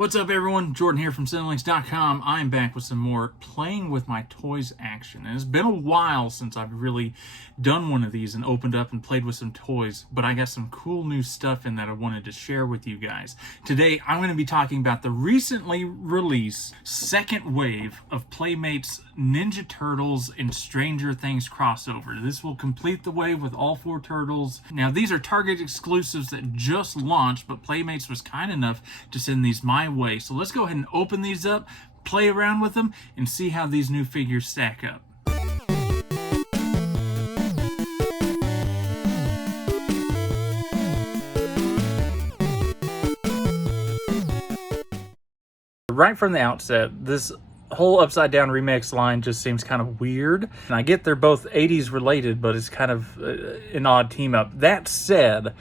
What's up, everyone? Jordan here from Cinelinx.com. I'm back with some more playing with my toys action. And it's been a while since I've really done one of these and opened up and played with some toys, but I got some cool new stuff in that I wanted to share with you guys. Today, I'm going to be talking about the recently released second wave of Playmates Ninja Turtles and Stranger Things crossover. This will complete the wave with all 4 turtles. Now, these are Target exclusives that just launched, but Playmates was kind enough to send these my way. So let's go ahead and open these up, play around with them, and see how these new figures stack up. Right from the outset, this whole Upside Down Remix line just seems kind of weird. And I get they're both 80s related, but it's kind of an odd team up. That said,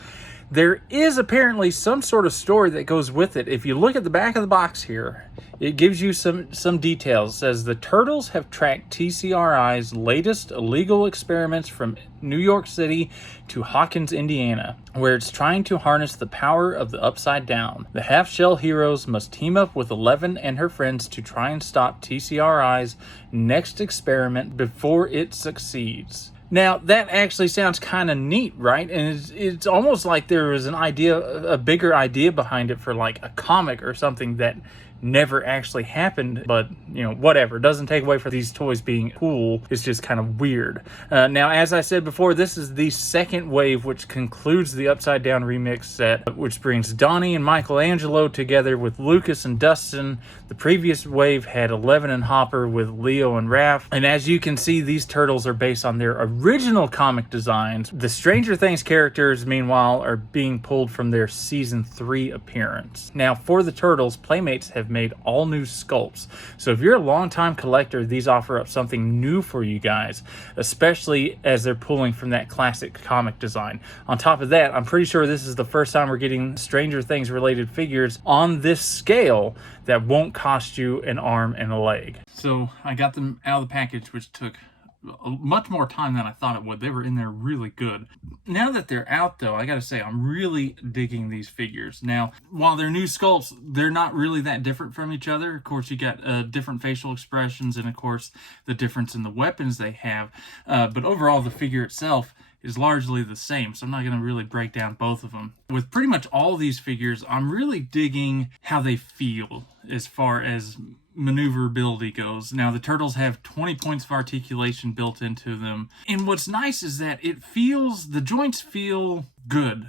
there is apparently some sort of story that goes with it. If you look at the back of the box here, it gives you some details. It says the Turtles have tracked TCRI's latest illegal experiments from New York City to Hawkins, Indiana, where it's trying to harness the power of the Upside Down. The half-shell heroes must team up with Eleven and her friends to try and stop TCRI's next experiment before it succeeds. Now, that actually sounds kind of neat, right? And it's almost like there was a bigger idea behind it for like a comic or something that never actually happened, but you know, whatever. It doesn't take away from these toys being cool. It's just kind of weird. Now, as I said before, this is the second wave, which concludes the Upside Down Remix set, which brings Donnie and Michelangelo together with Lucas and Dustin. The previous wave had Eleven and Hopper with Leo and Raph. And as you can see, these turtles are based on their original comic designs. The Stranger Things characters, meanwhile, are being pulled from their Season 3 appearance. Now, for the turtles, Playmates have made all new sculpts. So if you're a longtime collector, these offer up something new for you guys, especially as they're pulling from that classic comic design. On top of that, I'm pretty sure this is the first time we're getting Stranger Things related figures on this scale that won't cost you an arm and a leg. So I got them out of the package, which took much more time than I thought it would. They were in there really good. Now that they're out, though, I gotta say, I'm really digging these figures. Now, while they're new sculpts, they're not really that different from each other. Of course, you got different facial expressions and, of course, the difference in the weapons they have. But overall, the figure itself is largely the same, so I'm not going to really break down both of them. With pretty much all these figures, I'm really digging how they feel as far as maneuverability goes. Now, the turtles have 20 points of articulation built into them, and what's nice is that the joints feel good.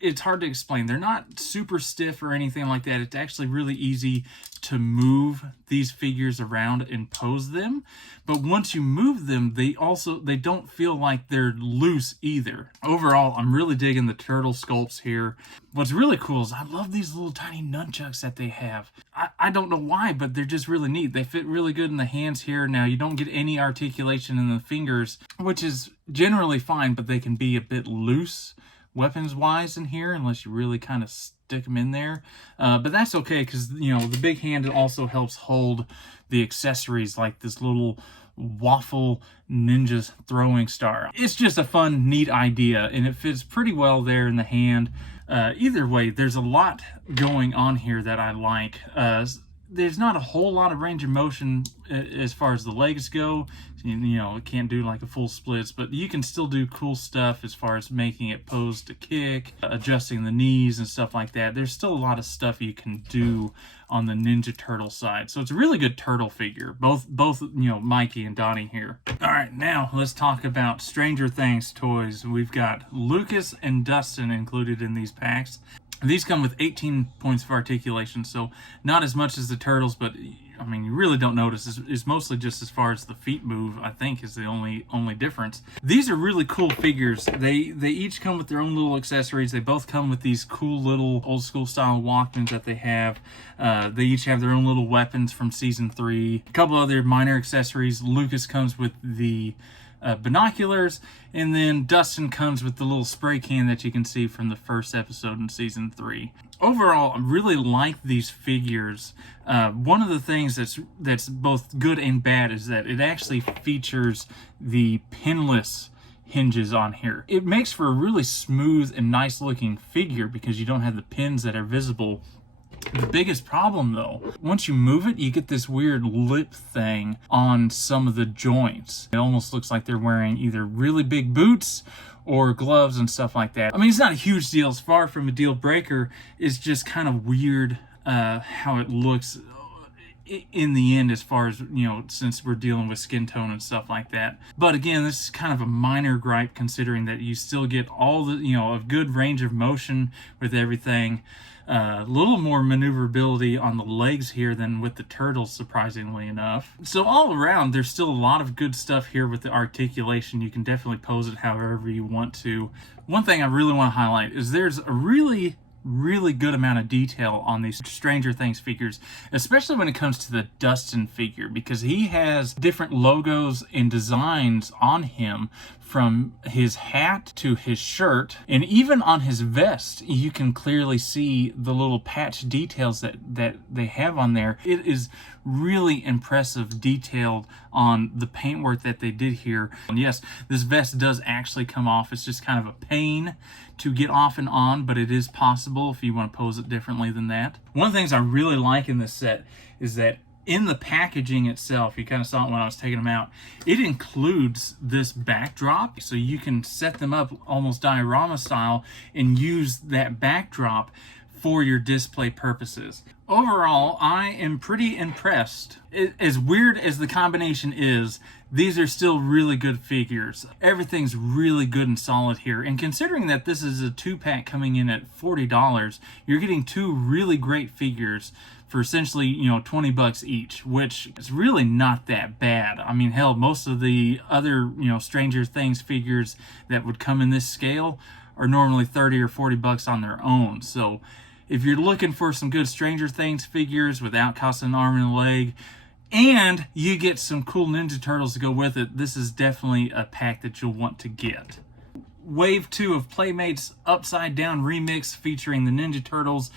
It's hard to explain. They're not super stiff or anything like that. It's actually really easy to move these figures around and pose them, but once you move them, they don't feel like they're loose either. Overall, I'm really digging the turtle sculpts here. What's really cool is I love these little tiny nunchucks that they have. I don't know why, but they're just really neat. They fit really good in the hands here. Now, you don't get any articulation in the fingers, which is generally fine, but they can be a bit loose weapons-wise in here unless you really kind of stick them in there. But that's okay because, you know, the big hand also helps hold the accessories like this little waffle ninja throwing star. It's just a fun, neat idea, and it fits pretty well there in the hand. Either way, there's a lot going on here that I like. There's not a whole lot of range of motion as far as the legs go. You know, it can't do like a full splits, but you can still do cool stuff as far as making it pose to kick, adjusting the knees and stuff like that. There's still a lot of stuff you can do on the Ninja Turtle side. So it's a really good turtle figure. Both you know, Mikey and Donnie here. All right, now let's talk about Stranger Things toys. We've got Lucas and Dustin included in these packs. These come with 18 points of articulation, so not as much as the turtles, but I mean, you really don't notice. It's mostly just as far as the feet move, I think, is the only difference. These are really cool figures. They each come with their own little accessories. They both come with these cool little old school style Walkmans that they have. They each have their own little weapons from Season 3. A couple other minor accessories. Lucas comes with the binoculars, and then Dustin comes with the little spray can that you can see from the first episode in Season 3. Overall, I really like these figures. One of the things that's both good and bad is that it actually features the pinless hinges on here. It makes for a really smooth and nice looking figure because you don't have the pins that are visible The biggest problem though, once you move it, you get this weird lip thing on some of the joints. It almost looks like they're wearing either really big boots or gloves and stuff like that. I mean, it's not a huge deal. It's far from a deal breaker. It's just kind of weird how it looks in the end, as far as, you know, since we're dealing with skin tone and stuff like that. But again, this is kind of a minor gripe, considering that you still get all the, you know, a good range of motion with everything. A little more maneuverability on the legs here than with the turtles, surprisingly enough. So all around, there's still a lot of good stuff here with the articulation. You can definitely pose it however you want to. One thing I really want to highlight is there's a really good amount of detail on these Stranger Things figures, especially when it comes to the Dustin figure, because he has different logos and designs on him, from his hat to his shirt, and even on his vest you can clearly see the little patch details that they have on there. It is really impressive detailed on the paintwork that they did here. And yes, this vest does actually come off. It's just kind of a pain to get off and on, but it is possible if you want to pose it differently than that. One of the things I really like in this set is that in the packaging itself, you kind of saw it when I was taking them out, it includes this backdrop, so you can set them up almost diorama style and use that backdrop for your display purposes. Overall, I am pretty impressed. As weird as the combination is, these are still really good figures. Everything's really good and solid here. And considering that this is a 2-pack coming in at $40, you're getting 2 really great figures for essentially, you know, 20 bucks each, which is really not that bad. I mean, hell, most of the other, you know, Stranger Things figures that would come in this scale are normally 30 or 40 bucks on their own. So if you're looking for some good Stranger Things figures without costing an arm and a leg, and you get some cool Ninja Turtles to go with it, this is definitely a pack that you'll want to get. Wave 2 of Playmates Upside Down Remix featuring the Ninja Turtles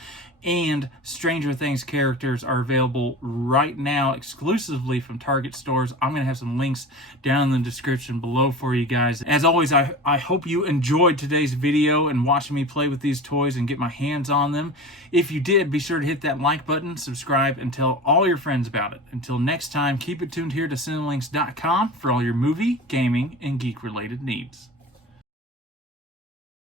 and Stranger Things characters are available right now exclusively from Target stores. I'm going to have some links down in the description below for you guys. As always, I hope you enjoyed today's video and watching me play with these toys and get my hands on them. If you did, be sure to hit that like button, subscribe, and tell all your friends about it. Until next time, keep it tuned here to Cinelinx.com for all your movie, gaming, and geek-related needs.